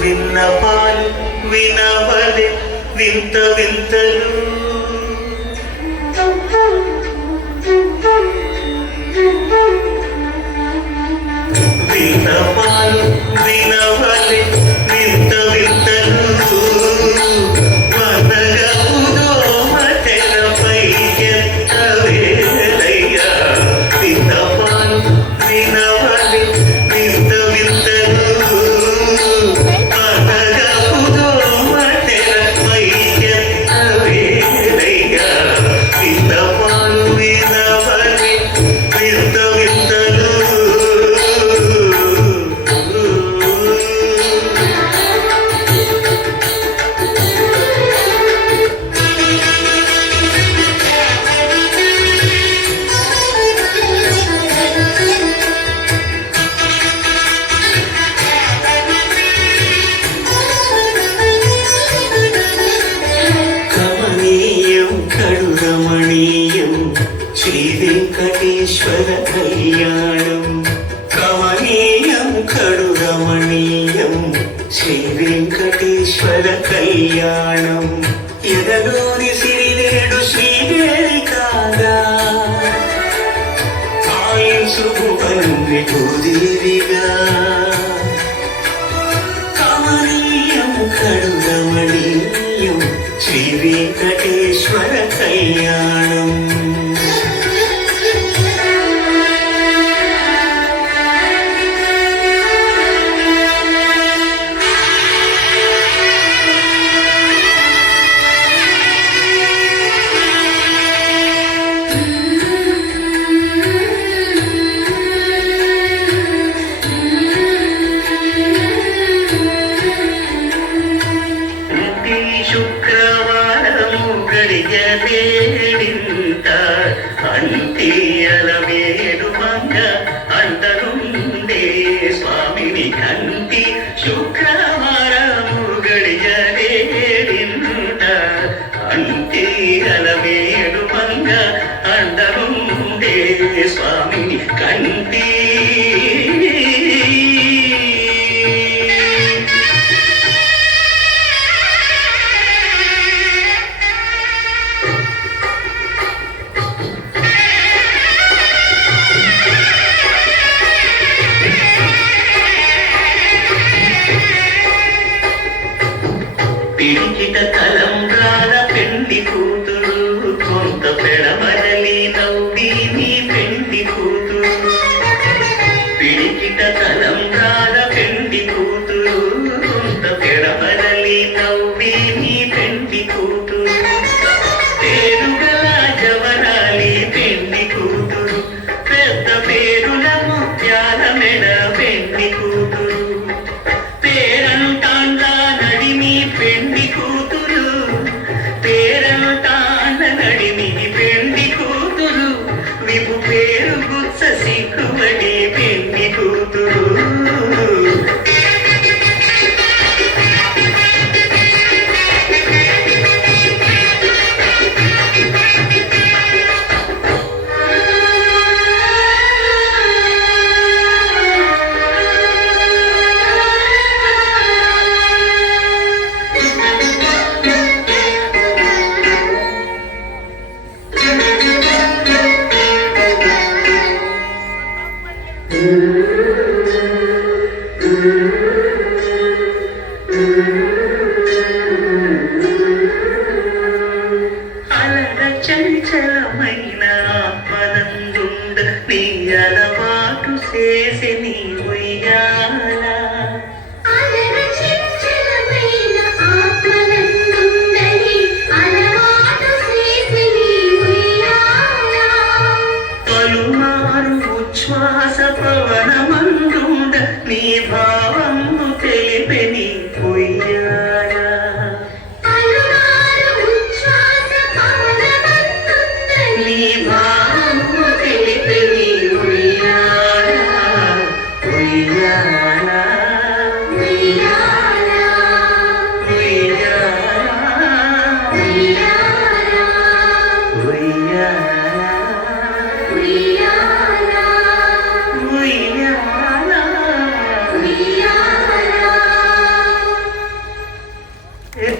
విన్నపాలు వినవలె వింత వింతలు విన్నపాలు వినవలె వింత వింతలు శ్రీ వెంకటేశ్వర కళ్యాణం కమనీయం కడు రమణీయం శ్రీ వెంకటేశ్వర కళ్యాణం ఎదలోని సిరినేడు శ్రీదేవి కాగా ఆయుసుభువన్ని భూదేవిగా కమనీయం కడు రమణీయం శ్రీ వెంకటేశ్వర కళ్యాణం అంటీయల వేడు మంగ అంటనుండే స్వామిని కంటి శుక్రవారము గడియలేడింట అంటీయల వేడు మంగ అంటనుండే స్వామిని కంటి పిడికిట కలంగాల పెండి కూతురు కొంత పెడమరలి నవ్వి నీ పెండి కూతురు పిడికిట కలంగాల పెండి కూతురు కొంత పెడమరలి నవ్వి నీ పెండి కూతురు పేరుగల జవరాలి పెండి కూతురు పెద్ద పేరుల ముత్యాల మెడ పెండి కూతురు పేరంటాండ్ల నడిమి పెండి కూతురు ఏ